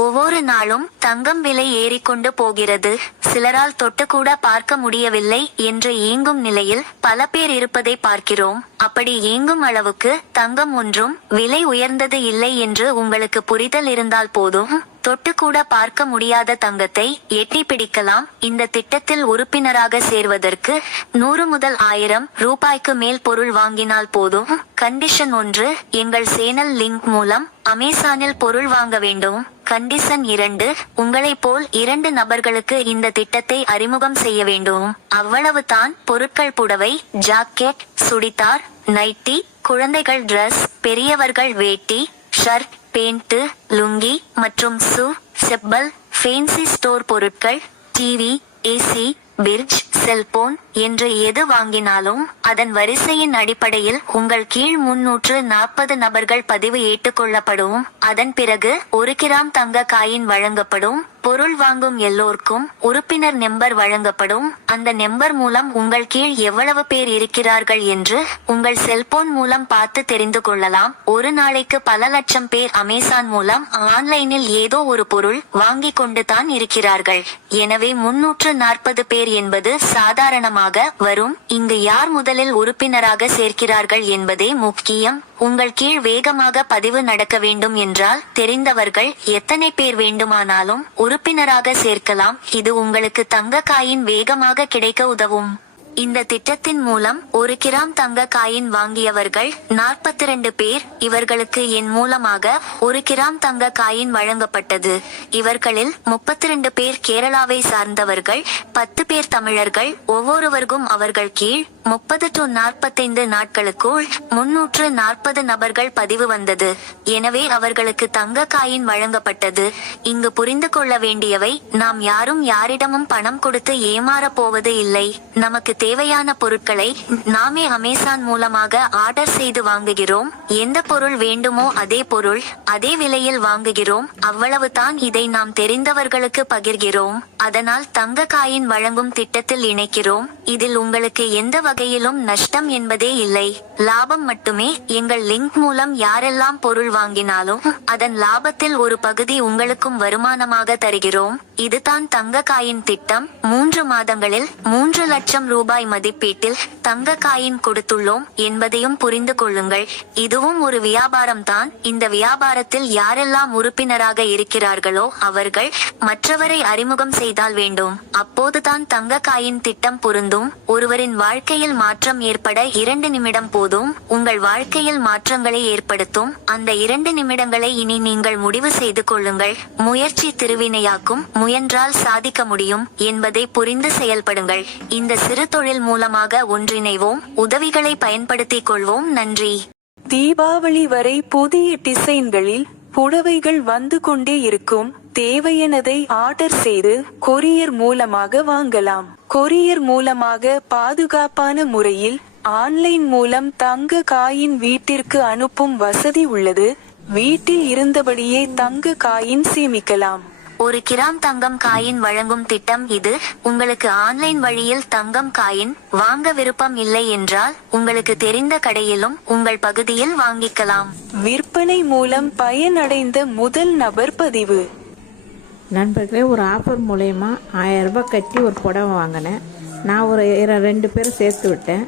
ஒவ்வொரு நாளும் தங்கம் விலை ஏறிக்கொண்டு போகிறது. சிலரால் தொட்டுக்கூட பார்க்க முடியவில்லை என்று ஏங்கும் நிலையில் பல பேர் இருப்பதை பார்க்கிறோம். அப்படி ஏங்கும் அளவுக்கு தங்கம் ஒன்றும் விலை உயர்ந்தது இல்லை என்று உங்களுக்கு புரிதல் இருந்தால் போதும். தொட்டுக்கூட பார்க்க முடியாத தங்கத்தை எட்டி பிடிக்கலாம். இந்த திட்டத்தில் உறுப்பினராக சேர்வதற்கு நூறு முதல் ஆயிரம் ரூபாய்க்கு மேல் பொருள் வாங்கினால் போதும். கண்டிஷன் ஒன்று எங்கள் சேனல் லிங்க் மூலம் அமேசானில் பொருள் வாங்க வேண்டும். கண்டிஷன் இரண்டு உங்களைப் போல் இரண்டு நபர்களுக்கு இந்த திட்டத்தை அறிமுகம் செய்ய வேண்டும். அவ்வளவுதான் பொருட்கள் புடவை ஜாக்கெட் சுடிதார் நைட்டி குழந்தைகள் டிரஸ் பெரியவர்கள் வேட்டி ஷர்ட் பேண்ட் லுங்கி மற்றும் சு செப்பல் ஃபேன்சி ஸ்டோர் பொருட்கள் டிவி ஏசி பிரிட்ஜ் செல்போன் என்று எது வாங்கினாலும் அதன் வரிசையின் அடிப்படையில் உங்கள் கீழ் முன்னூற்று நாற்பது நபர்கள் பதிவு ஏற்றுக்கொள்ளப்படும். அதன் பிறகு ஒரு கிராம் தங்க காயின் வழங்கப்படும். பொருள் வாங்கும் எல்லோருக்கும் உறுப்பினர் நம்பர் வழங்கப்படும். அந்த நம்பர் மூலம் உங்கள் கீழ் எவ்வளவு பேர் இருக்கிறார்கள் என்று உங்கள் செல்போன் மூலம் பார்த்து தெரிந்து கொள்ளலாம். ஒரு நாளைக்கு பல லட்சம் பேர் அமேசான் மூலம் ஆன்லைனில் ஏதோ ஒரு பொருள் வாங்கி கொண்டு தான் இருக்கிறார்கள். எனவே முன்னூற்று நாற்பது பேர் என்பது சாதாரணமாக வரும். இங்கு யார் முதலில் உறுப்பினராக சேர்க்கிறார்கள் என்பதே முக்கியம். உங்கள் கீழ் வேகமாக பதிவு நடக்க வேண்டும் என்றால் தெரிந்தவர்கள் எத்தனை பேர் வேண்டுமானாலும் உறுப்பினராக சேர்க்கலாம். இது உங்களுக்கு தங்க காயின் வேகமாக கிடைக்க உதவும். இந்த திட்டத்தின் மூலம் ஒரு கிராம் தங்க காயின் வாங்கியவர்கள் நாற்பத்தி ரெண்டு பேர் இவர்களுக்கு என் மூலமாக ஒரு கிராம் தங்க காயின் வழங்கப்பட்டது. இவர்களில் முப்பத்தி ரெண்டு பேர் கேரளாவை சார்ந்தவர்கள் பத்து பேர் தமிழர்கள் ஒவ்வொருவருக்கும் அவர்கள் கீழ் முப்பது டு நாற்பத்தைந்து நாட்களுக்குள் முன்னூற்று நாற்பது நபர்கள் பதிவு வந்தது. எனவே அவர்களுக்கு தங்க காயின் வழங்கப்பட்டது. இங்கு புரிந்து கொள்ள வேண்டியவை நாம் யாரும் யாரிடமும் பணம் கொடுத்து ஏமாறப் போவது இல்லை. நமக்கு தேவையான பொருட்களை நாமே அமேசான் மூலமாக ஆர்டர் செய்து வாங்குகிறோம். எந்த பொருள் வேண்டுமோ அதே பொருள் அதே விலையில் வாங்குகிறோம். அவ்வளவுதான் இதை நாம் தெரிந்தவர்களுக்கு பகிர்கிறோம். அதனால் தங்க காயின் வழங்கும் திட்டத்தில் இணைக்கிறோம். இதில் உங்களுக்கு எந்த வகையிலும் நஷ்டம் என்பதே இல்லை. லாபம் மட்டுமே. எங்கள் லிங்க் மூலம் யாரெல்லாம் பொருள் வாங்கினாலும் அதன் லாபத்தில் ஒரு பகுதி உங்களுக்கும் வருமானமாக தருகிறோம். இதுதான் தங்க காயின் திட்டம். மூன்று மாதங்களில் மூன்று லட்சம் ரூபாய் மதிப்பீட்டில் தங்க காயின் கொடுத்துள்ளோம் என்பதையும் புரிந்து கொள்ளுங்கள். இதுவும் ஒரு வியாபாரம் தான் இந்த வியாபாரத்தில் யாரெல்லாம் உறுப்பினராக இருக்கிறார்களோ அவர்கள் மற்றவரை அறிமுகம் செய்தால் வேண்டும். அப்போதுதான் தங்க காயின் திட்டம் பொருந்தும். ஒருவரின் வாழ்க்கையை வாழ்க்கையில் மாற்றம் ஏற்பட இரண்டு நிமிடம் போதும். உங்கள் வாழ்க்கையில் மாற்றங்களை ஏற்படுத்தும். அந்த இரண்டு நிமிடங்களை இனி நீங்கள் முடிவு செய்து கொள்ளுங்கள். முயற்சி திருவினையாக்கும். முயன்றால் சாதிக்க முடியும் என்பதை புரிந்து செயல்படுங்கள். இந்த சிறு தொழில் மூலமாக ஒன்றிணைவோம். உதவிகளை பயன்படுத்திக் கொள்வோம். நன்றி. தீபாவளி வரை புதிய டிசைன்களில் புடவைகள் வந்து கொண்டே இருக்கும். தேவையானதை ஆர்டர் செய்து கொரியர் மூலமாக வாங்கலாம். கொரியர் மூலமாக பாதுகாப்பான முறையில் ஆன்லைன் மூலம் தங்க காயின் வீட்டிற்கு அனுப்பும் வசதி உள்ளது. வீட்டில் இருந்தபடியே தங்க காயின் சேமிக்கலாம். ஒரு கிராம் தங்கம் காயின் வழங்கும் திட்டம் இது. உங்களுக்கு ஆன்லைன் வழியில் தங்கம் காயின் வாங்க விருப்பம் இல்லை என்றால் உங்களுக்கு தெரிந்த கடையிலும் உங்கள் பகுதியில் வாங்கிக்கலாம். விற்பனை மூலம் பயனடைந்த முதல் நபர் பதிவு. நண்பர்களே ஒரு ஆஃபர் மூலயமா ஆயிரம் கட்டி ஒரு புடவை வாங்கினேன். நான் ஒரு ரெண்டு பேரும் சேர்த்து விட்டேன்.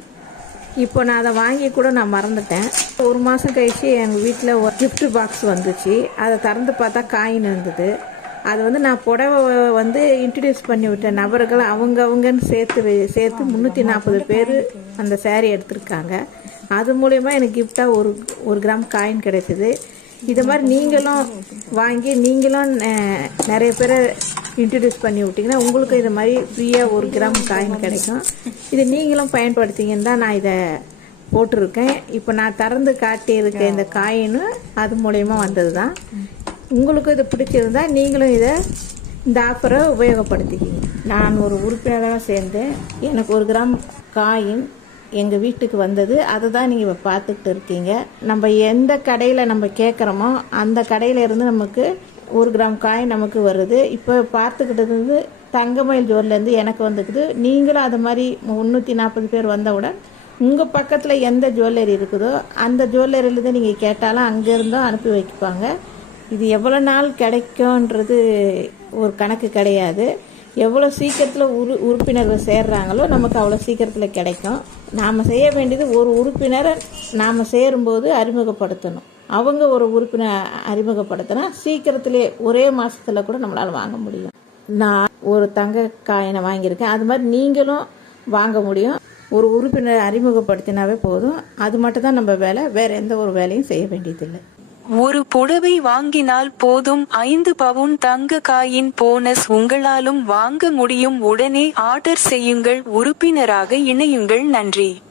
இப்போ நான் அதை வாங்கி கூட நான் மறந்துட்டேன். ஒரு மாதம் கழிச்சு எங்கள் வீட்டில் ஒரு கிஃப்ட் பாக்ஸ் வந்துச்சு. அதை திறந்து பார்த்தா காயின் இருந்தது. அது வந்து நான் புடவை வந்து இன்ட்ரடியூஸ் பண்ணி விட்டேன் நபர்கள் அவங்க அவங்கன்னு சேர்த்து சேர்த்து முந்நூற்றி நாற்பது பேர் அந்த சேரீ எடுத்திருக்காங்க. அது மூலயமா எனக்கு கிஃப்டாக ஒரு ஒரு கிராம் காயின் கிடைச்சிது இது மாதிரி நீங்களும் வாங்கி நீங்களும் நிறைய பேரை இன்ட்ரடியூஸ் பண்ணி விட்டிங்கன்னா உங்களுக்கும் இது மாதிரி ஃப்ரீயாக ஒரு கிராம் காயின் கிடைக்கும். இது நீங்களும் பயன்படுத்திங்கன்னு தான் நான் இதை போட்டிருக்கேன். இப்போ நான் திறந்து காட்டியிருக்க இந்த காயினும் அது மூலயமா வந்தது தான் உங்களுக்கும் இது பிடிச்சிருந்தா நீங்களும் இதை இந்த ஆஃபரை உபயோகப்படுத்திக்கிங்க. நான் ஒரு உறுப்பினராக சேர்ந்தேன். எனக்கு ஒரு கிராம் காயின் எங்கள் வீட்டுக்கு வந்தது. அதை தான் நீங்கள் இப்போ பார்த்துக்கிட்டு இருக்கீங்க. நம்ம எந்த கடையில் நம்ம கேட்குறோமோ அந்த கடையில் இருந்து நமக்கு ஒரு கிராம் காய் நமக்கு வருது. இப்போ பார்த்துக்கிட்டது வந்து தங்கமயில் ஜோர்லேருந்து எனக்கு வந்துக்குது. நீங்களும் அது மாதிரி முந்நூற்றி நாற்பது பேர் வந்தவுடன் உங்கள் பக்கத்தில் எந்த ஜுவல்லரி இருக்குதோ அந்த ஜுவல்லரியிலேருந்து நீங்கள் கேட்டாலும் அங்கேருந்தும் அனுப்பி வைப்பாங்க. இது எவ்வளோ நாள் கிடைக்கும்ன்றது ஒரு கணக்கு கிடையாது. எவ்வளோ சீக்கிரத்தில் உரு உறுப்பினர்கள் சேர்றாங்களோ நமக்கு அவ்வளோ சீக்கிரத்தில் கிடைக்கும். நாம் செய்ய வேண்டியது ஒரு உறுப்பினரை நாம் சேரும்போது அறிமுகப்படுத்தணும். அவங்க ஒரு உறுப்பினர் அறிமுகப்படுத்தினா சீக்கிரத்திலே ஒரே மாதத்தில் கூட நம்மளால் வாங்க முடியும். நான் ஒரு தங்க காயினை வாங்கியிருக்கேன். அது மாதிரி நீங்களும் வாங்க முடியும். ஒரு உறுப்பினரை அறிமுகப்படுத்தினாவே போதும். அது மட்டும் தான் நம்ம வேலை. வேறு எந்த ஒரு வேலையும் செய்ய வேண்டியதில்லை. ஒரு புடவை வாங்கினால் போதும். ஐந்து பவுன் தங்க காயின் போனஸ் உங்களாலும் வாங்க முடியும். உடனே ஆர்டர் செய்யுங்கள். உறுப்பினராக இணையுங்கள். நன்றி.